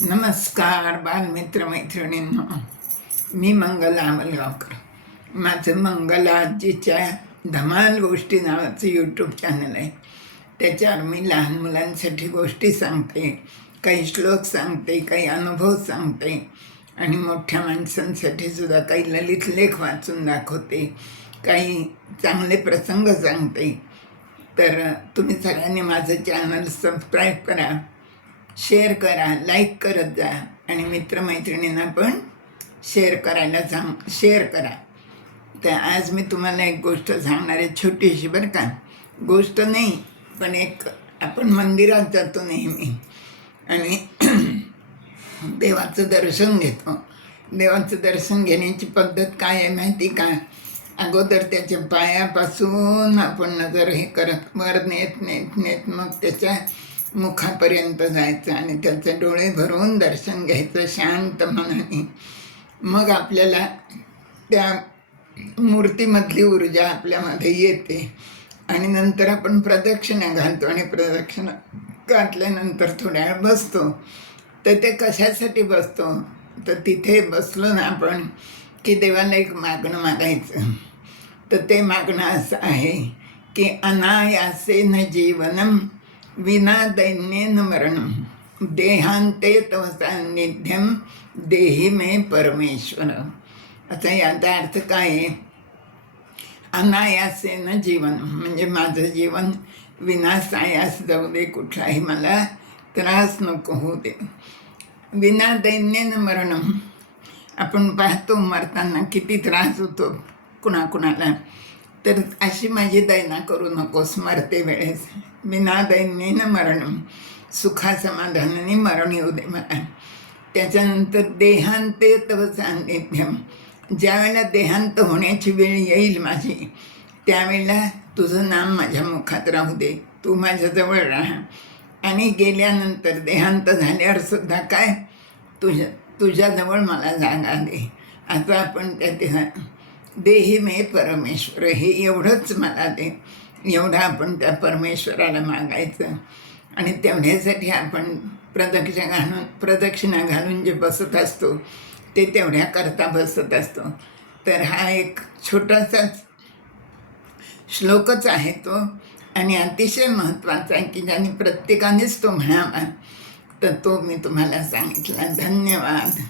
नमस्कार बालमित्र मैत्रिणींनो, मी मंगला अमलगावकर. माझं मंगला आजीच्या धमाल गोष्टी नावाचं यूट्यूब चॅनल आहे. त्याच्यावर मी लहान मुलांसाठी गोष्टी सांगते, काही श्लोक सांगते, काही अनुभव सांगते आणि मोठ्या माणसांसाठी सुद्धा काही ललित लेख वाचून दाखवते, काही चांगले प्रसंग सांगते. तर तुम्ही सगळ्यांनी माझं चॅनल सबस्क्राईब करा, शेअर करा, लाईक करत जा आणि मित्रमैत्रिणींना पण शेअर करा. तर आज मी तुम्हाला एक गोष्ट सांगणार आहे, छोटीशी बरं का. गोष्ट नाही, पण एक आपण मंदिरात जातो नेहमी आणि देवाचं दर्शन घेतो. देवाचं दर्शन घेण्याची पद्धत काय आहे माहिती का? अगोदर त्याच्या पायापासून आपण नजर हे करत वर नेत मग त्याच्या मुखापर्यंत जायचं आणि त्याचे डोळे भरून दर्शन घ्यायचं शांत मनाने. मग आपल्याला त्या मूर्तीमधली ऊर्जा आपल्यामध्ये येते आणि नंतर आपण प्रदक्षिणा घालतो आणि प्रदक्षिणा घातल्यानंतर थोड्या वेळ बसतो. तर ते कशासाठी बसतो? तर तिथे बसलो ना आपण की देवाला एक मागणं मागायचं. तर ते मागणं असं आहे की अनायासेन जीवनम विना दैन्येन मरणम देहांते तव सान्निध्यम देहि मे परमेश्वर. असा याचा अर्थ काय आहे? अनायासेन जीवन म्हणजे माझं जीवन विनासायास जाऊ दे, कुठलाही मला त्रास नको होऊ दे. विना दैन्येन मरणम, आपण पाहतो मरताना किती त्रास होतो कुणाकुणाला. तर अशी माझी दैना करू नकोस मरते वेळेस. विना दैन्येन मरणम, सुखासमाधानाने मरण येऊ दे मला. त्याच्यानंतर देहांते तव सान्निध्यम, ज्यावेळेला देहांत होण्याची वेळ येईल माझी, त्यावेळेला तुझं नाम माझ्या मुखात राहू दे, तू माझ्याजवळ राहा. आणि गेल्यानंतर देहांत झाल्यावर सुद्धा काय तुझ्याजवळ मला जागा दे. आता आपण त्या देहि मे परमेश्वर, हे एवढंच मला दे, एवढं आपण त्या परमेश्वराला मागायचं. आणि तेवढ्यासाठी आपण प्रदक्षिणा घालून जे बसत असतो ते तेवढ्याकरता बसत असतो. तर हा एक छोटासाच श्लोकच आहे तो, आणि अतिशय महत्त्वाचा आहे की ज्याने प्रत्येकानेच तो म्हणावा. तर तो मी तुम्हाला सांगितला. धन्यवाद.